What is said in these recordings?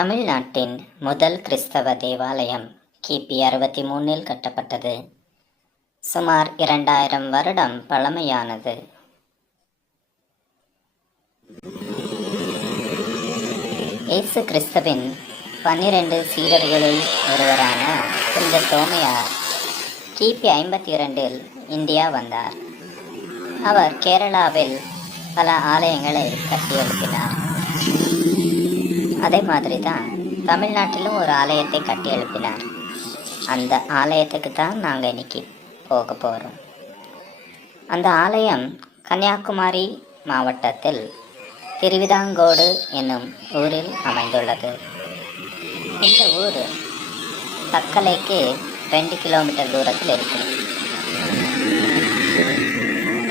தமிழ்நாட்டின் முதல் கிறிஸ்தவ தேவாலயம் கிபி அறுபத்தி மூணில் கட்டப்பட்டது. சுமார் இரண்டாயிரம் வருடம் பழமையானது. இயேசு கிறிஸ்தவின் பன்னிரண்டு சீடர்களில் ஒருவரான புனித தோமையார் கிபி ஐம்பத்தி இரண்டில் இந்தியா வந்தார். அவர் கேரளாவில் பல ஆலயங்களை கட்டியெழுப்பினார். அதே மாதிரி தான் தமிழ்நாட்டிலும் ஒரு ஆலயத்தை கட்டி எழுப்பினார். அந்த ஆலயத்துக்கு தான் நாங்கள் இன்னைக்கு போக போகிறோம் அந்த ஆலயம் கன்னியாகுமரி மாவட்டத்தில் திருவிதாங்கோடு என்னும் ஊரில் அமைந்துள்ளது. இந்த ஊர் தக்கலைக்கு ரெண்டு கிலோமீட்டர் தூரத்தில் இருக்கு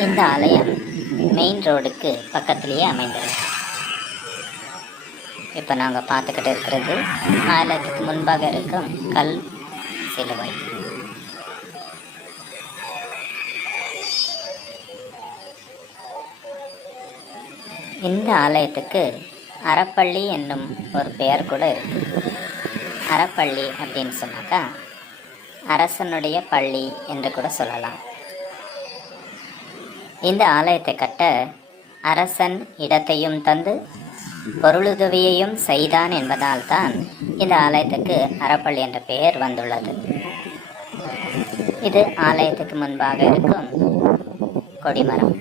இந்த ஆலயம் மெயின் ரோடுக்கு பக்கத்திலேயே அமைந்துள்ளது. இப்போ நாங்கள் பார்த்துக்கிட்டு இருக்கிறது ஆலயத்துக்கு முன்பாக இருக்கும் கல் சிலுவை. இந்த ஆலயத்துக்கு அறப்பள்ளி என்னும் ஒரு பெயர் கூட இருக்கு. அறப்பள்ளி அப்படின்னு சொன்னாக்கா அரசனுடைய பள்ளி என்று கூட சொல்லலாம். இந்த ஆலயத்தை கட்ட அரசன் இடத்தையும் தந்து பொருளுதவியையும் செய்தான் என்பதால் தான் இந்த ஆலயத்துக்கு அறப்பள்ளி என்ற பெயர் வந்துள்ளது. இது ஆலயத்துக்கு முன்பாக இருக்கும் கொடிமரம்.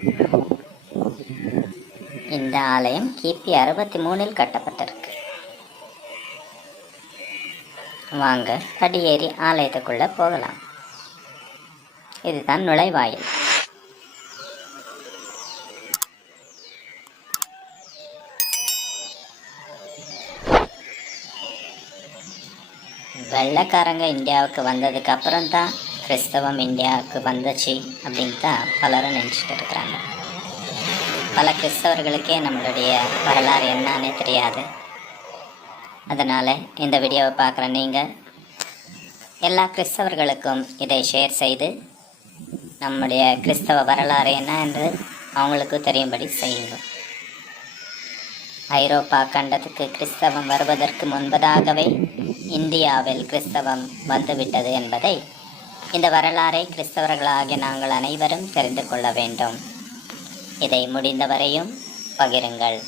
இந்த ஆலயம் கிபி அறுபத்தி மூணில் கட்டப்பட்டிருக்கு. வாங்க படியேறி ஆலயத்துக்குள்ள போகலாம். இதுதான் நுழைவாயில். வெள்ளைக்காரங்க இந்தியாவுக்கு வந்ததுக்கு அப்புறம் தான் கிறிஸ்தவம் இந்தியாவுக்கு வந்துச்சு அப்படின்னு தான் பலரும் நினச்சிட்டு இருக்கிறாங்க. பல கிறிஸ்தவர்களுக்கே நம்மளுடைய வரலாறு என்னன்னே தெரியாது. அதனால் இந்த வீடியோவை பார்க்குற நீங்கள் எல்லா கிறிஸ்தவர்களுக்கும் இதை ஷேர் செய்து நம்முடைய கிறிஸ்தவ வரலாறு என்ன என்று அவங்களுக்கு தெரியும்படி செய்யுங்க. ஐரோப்பா கண்டத்துக்கு கிறிஸ்தவம் வருவதற்கு முன்பதாகவே இந்தியாவில் கிறிஸ்தவம் வந்துவிட்டது என்பதை இந்த வரலாறை கிறிஸ்தவர்களாகிய நாங்கள் அனைவரும் தெரிந்து கொள்ள வேண்டும். இதை முடிந்தவரையும் பகிருங்கள்.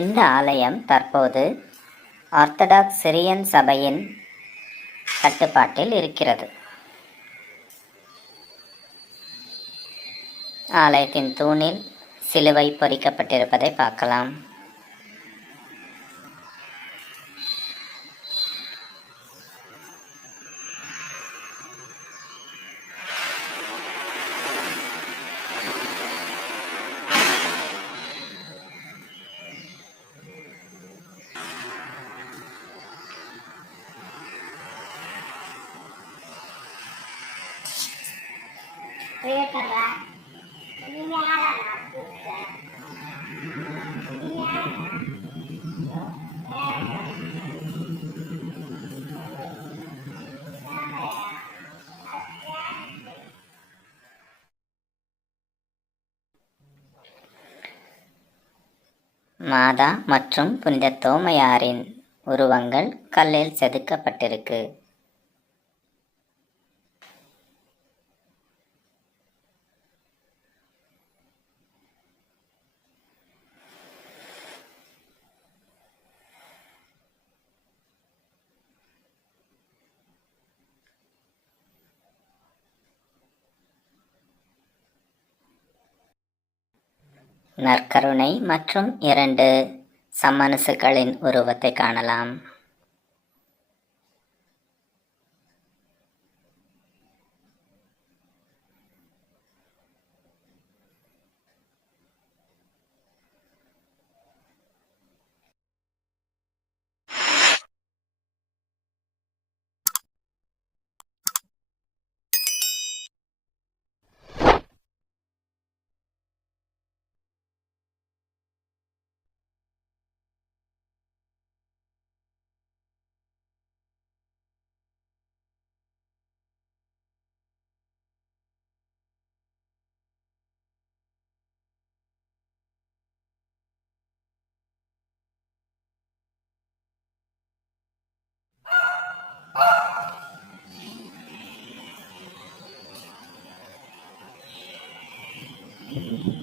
இந்த ஆலயம் தற்போது ஆர்த்தடாக்ஸ் சிரியன் சபையின் கட்டுப்பாட்டில் இருக்கிறது. ஆலயத்தின் தூணில் சிலுவை பொறிக்கப்பட்டிருப்பதை பார்க்கலாம். மாதா மற்றும் புனித தோமையாரின் உருவங்கள் கல்லில் செதுக்கப்பட்டிருக்கு. நற்கருணை மற்றும் இரண்டு சம்மனசுகளின் உருவத்தை காணலாம். Mm-hmm.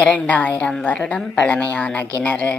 இரண்டாயிரம் வருடம் பழமையான கிணறு.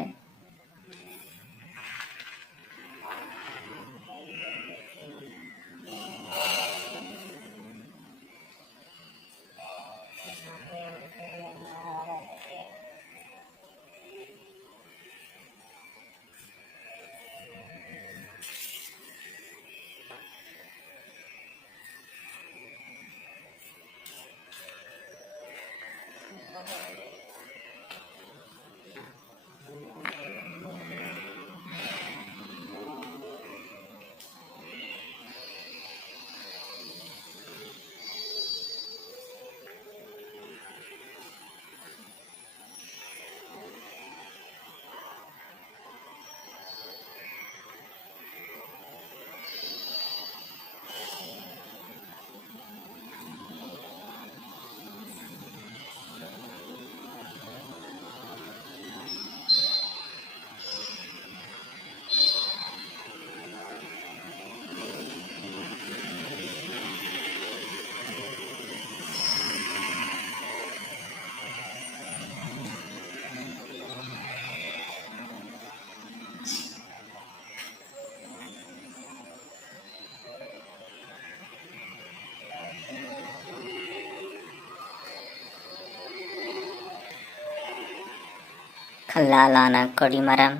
கல்லாலான கொடிமரம்.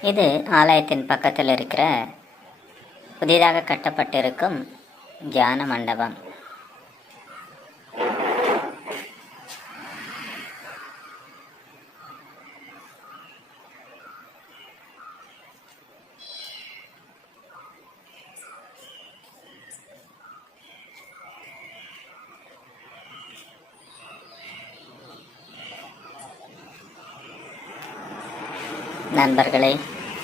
இது ஆலயத்தின் பக்கத்தில் இருக்கிற புதிதாக கட்டப்பட்டிருக்கும் தியான மண்டபம். நண்பர்களே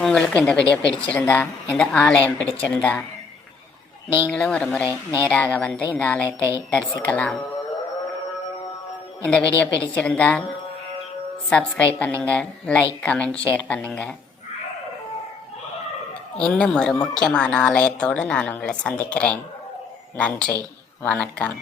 உங்களுக்கு இந்த வீடியோ பிடிச்சிருந்தா இந்த ஆலயம் பிடிச்சிருந்தா நீங்களும் ஒரு முறை நேராக வந்து இந்த ஆலயத்தை தரிசிக்கலாம். இந்த வீடியோ பிடிச்சிருந்தால் சப்ஸ்கிரைப் பண்ணுங்கள் லைக் கமெண்ட் ஷேர் பண்ணுங்கள் இன்னும் ஒரு முக்கியமான ஆலயத்தோடு நான் உங்களை சந்திக்கிறேன். நன்றி வணக்கம்.